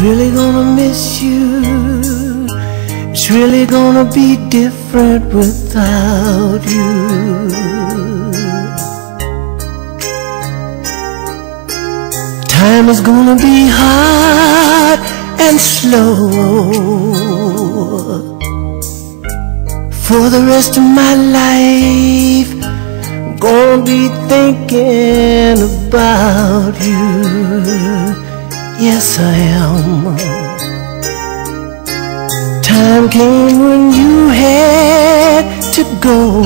Really gonna miss you. It's really gonna be different without you. Time is gonna be hard and slow for the rest of my life. I'm gonna be thinking about you. Yes, I am. Time came when you had to go.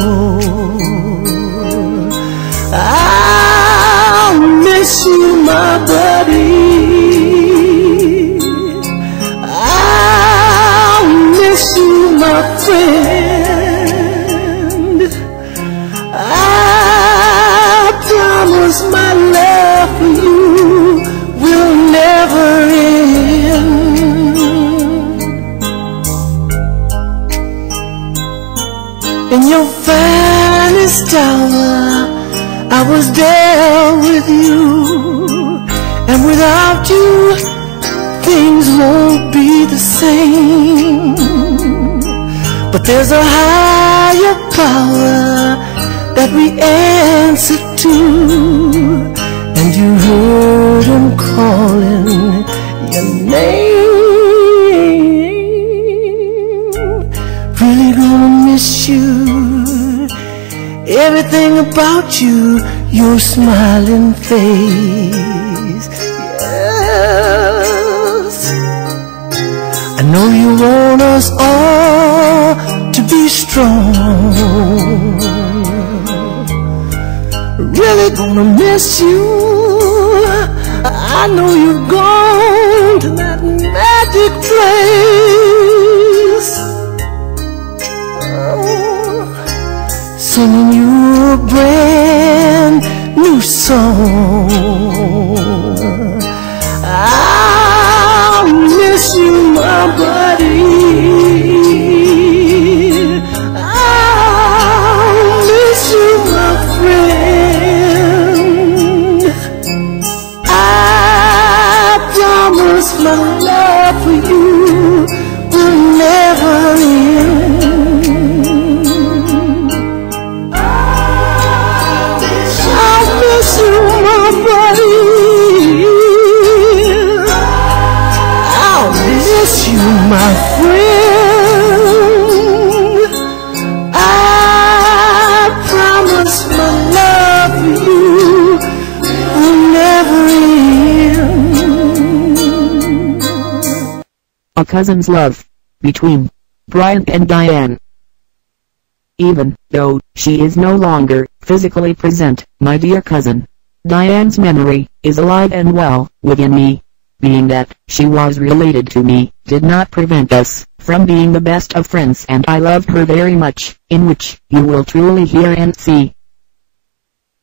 I'll miss you, my buddy. I'll miss you, my friend. I promise my love for you will never end. In your finest hour, I was there with you, and without you, things won't be the same. But there's a higher power that we answer to, and you heard him calling your name. Really gonna miss you. Everything about you, your smiling face. Yes, I know you want us all to be strong. Really gonna miss you. I know you've gone to that magic place, singing you a brand new song. I'll miss you, my buddy. I'll miss you, my friend. I promise my love for you will never end. My friend, I promise my love for you will never end. A Cousin's Love, between Brian and Diane. Even though she is no longer physically present, my dear cousin, Diane's memory is alive and well within me. Being that she was related to me did not prevent us from being the best of friends, and I loved her very much, in which you will truly hear and see.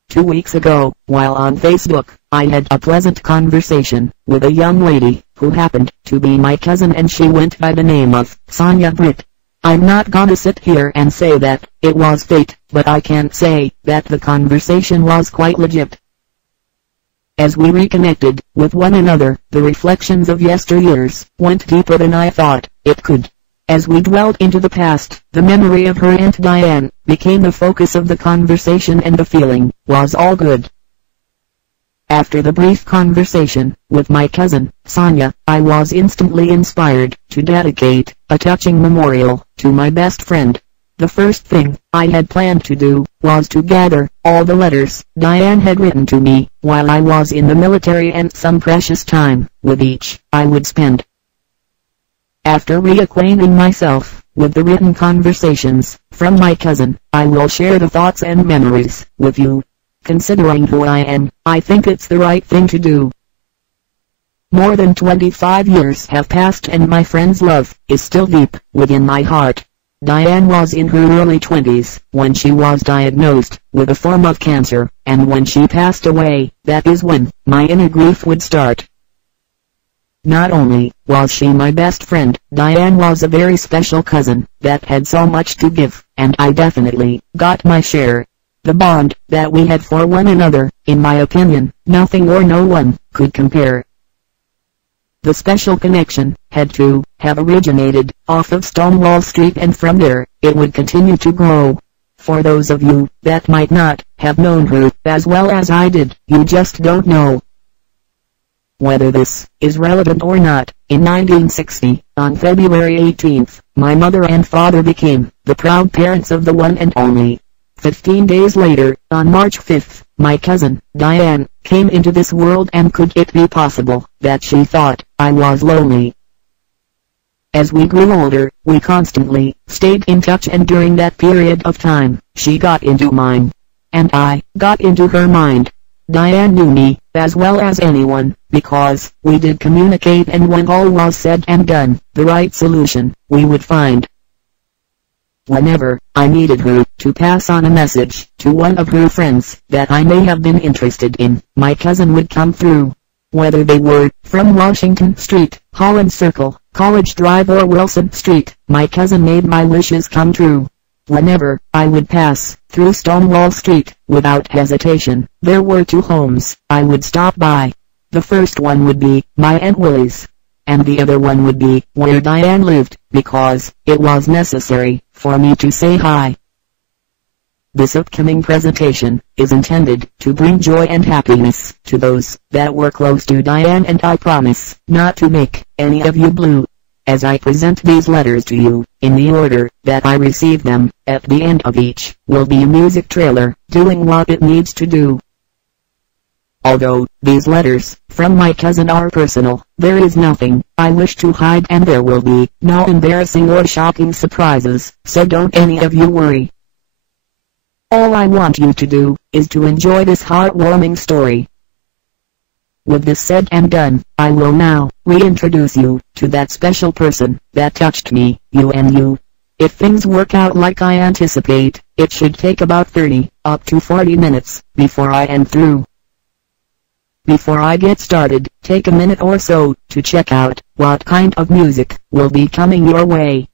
2 weeks ago, while on Facebook, I had a pleasant conversation with a young lady who happened to be my cousin, and she went by the name of Sonia Britt. I'm not gonna sit here and say that it was fate, but I can say that the conversation was quite legit. As we reconnected with one another, the reflections of yesteryears went deeper than I thought it could. As we dwelled into the past, the memory of her Aunt Diane became the focus of the conversation, and the feeling was all good. After the brief conversation with my cousin, Sonia, I was instantly inspired to dedicate a touching memorial to my best friend. The first thing I had planned to do was to gather all the letters Diane had written to me while I was in the military, and some precious time with each I would spend. After reacquainting myself with the written conversations from my cousin, I will share the thoughts and memories with you. Considering who I am, I think it's the right thing to do. More than 25 years have passed, and my friend's love is still deep within my heart. Diane was in her early 20s when she was diagnosed with a form of cancer, and when she passed away, that is when my inner grief would start. Not only was she my best friend, Diane was a very special cousin that had so much to give, and I definitely got my share. The bond that we had for one another, in my opinion, nothing or no one could compare. The special connection had to have originated off of Stonewall Street, and from there, it would continue to grow. For those of you that might not have known her as well as I did, you just don't know. Whether this is relevant or not, in 1960, on February 18th, my mother and father became the proud parents of the one and only. 15 days later, on March 5th, my cousin, Diane, came into this world, and could it be possible that she thought I was lonely? As we grew older, we constantly stayed in touch, and during that period of time, she got into mine, and I got into her mind. Diane knew me as well as anyone, because we did communicate, and when all was said and done, the right solution we would find. Whenever I needed her to pass on a message to one of her friends that I may have been interested in, my cousin would come through. Whether they were from Washington Street, Holland Circle, College Drive, or Wilson Street, my cousin made my wishes come true. Whenever I would pass through Stonewall Street, without hesitation, there were two homes I would stop by. The first one would be my Aunt Willie's, and the other one would be where Diane lived, because it was necessary for me to say hi. This upcoming presentation is intended to bring joy and happiness to those that were close to Diane, and I promise not to make any of you blue. As I present these letters to you, in the order that I received them, at the end of each will be a music trailer, doing what it needs to do. Although these letters from my cousin are personal, there is nothing I wish to hide, and there will be no embarrassing or shocking surprises, so don't any of you worry. All I want you to do is to enjoy this heartwarming story. With this said and done, I will now reintroduce you to that special person that touched me, you and you. If things work out like I anticipate, it should take about 30 up to 40 minutes before I am through. Before I get started, take a minute or so to check out what kind of music will be coming your way.